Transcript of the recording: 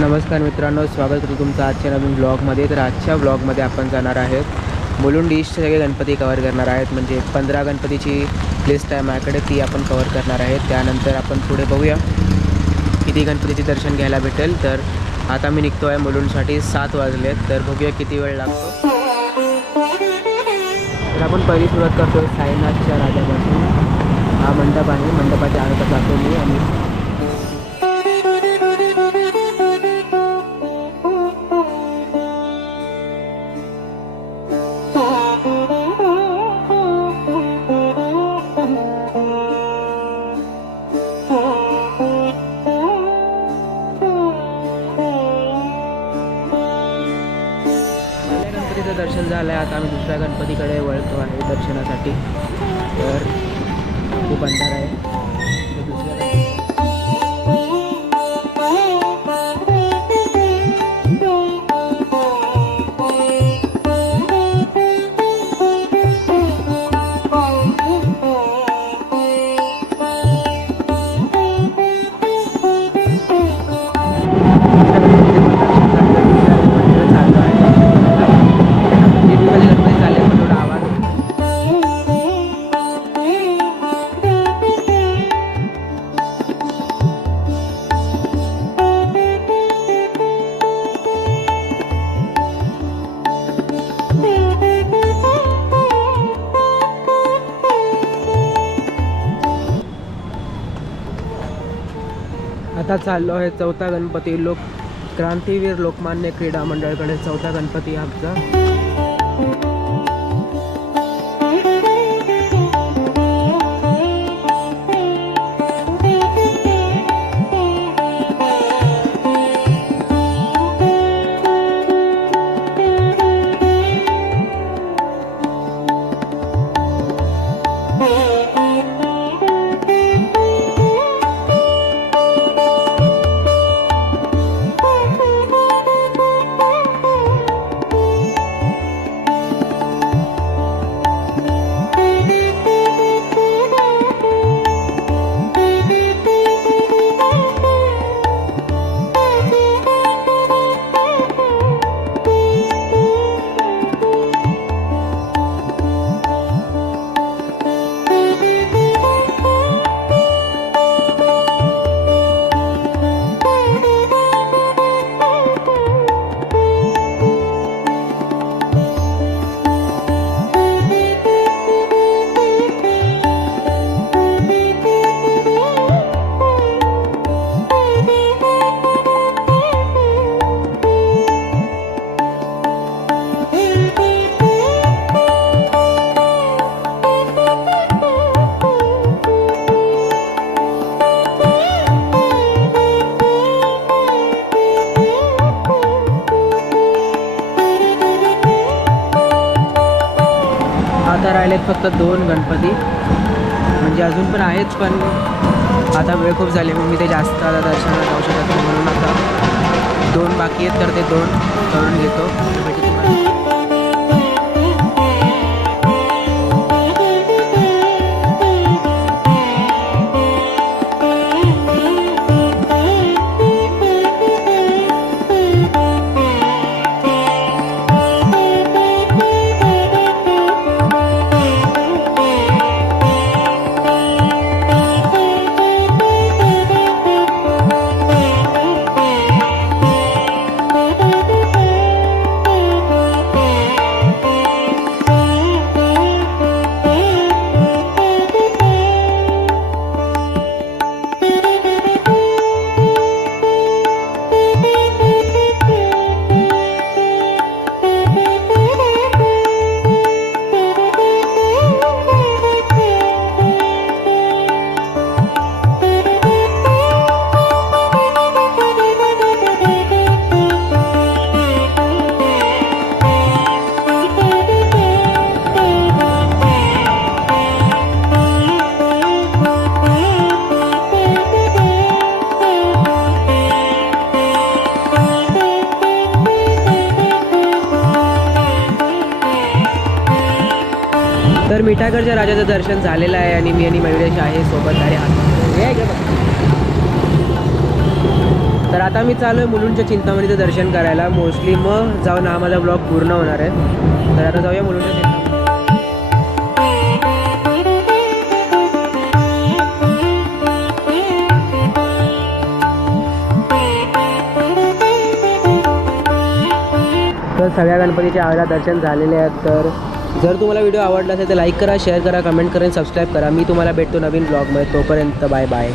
नमस्कार मित्रांनो, स्वागत करतो तुमचं आजच्या नवीन ब्लॉगमध्ये। तर आजच्या ब्लॉगमध्ये आपण जाणार आहेत मुलुंड ईस्टचे सगळे गणपती कवर करणार आहेत। म्हणजे 15 गणपतीची लिस्ट आहे माझ्याकडे, ती आपण कवर करणार आहेत। त्यानंतर आपण पुढे बघूया किती गणपतीचे दर्शन घ्यायला भेटेल। तर आता मी निघतो आहे मुलुंडसाठी, 7 वाजलेत, तर बघूया किती वेळ लागतो। तर आपण पहिली सुरुवात करतो साईनाथच्या राजापासून। हा मंडप आहे, मंडपाच्या आत जातो मी आणि दर्शन झालं आहे। आता आम्ही दुसऱ्या गणपतीकडे वळतो आहे दर्शनासाठी। तर खूप अंधार आहे। आता चाललो आहे चौथा गणपती, क्रांतीवीर लोकमान्य क्रीडा मंडळाकडे चौथा गणपती आमचा। आता राहिलेत फक्त 2 गणपती, म्हणजे अजून पण आहेत, पण आता वेळ खूप झाली मग मी ते जास्त आता दर्शनाला जाऊ शकत नाही, म्हणून आता 2 बाकी आहेत, तर ते 2 करून घेतो। तर मिठागडच्या राजाचं दर्शन झालेलं आहे आणि मी आणि मयुरेश आहे सोबत आहे। तर आता मी चालू आहे मुलुंडच्या चिंतामणीचं दर्शन करायला. मोस्टली मग जाऊन हा माझा ब्लॉग पूर्ण होणार आहे. तर आता जाऊया मुलुंडच्या चिंतामणी. तर सगळ्या गणपतीच्या आवेला दर्शन झालेले आहेत. तर जर तुम्हाला व्हिडिओ आवडला असेल तर लाईक करा, शेअर करा, कमेंट करा, सबस्क्राईब करा. मी तुम्हाला भेटतो नवीन ब्लॉगमध्ये. तोपर्यंत बाय बाय.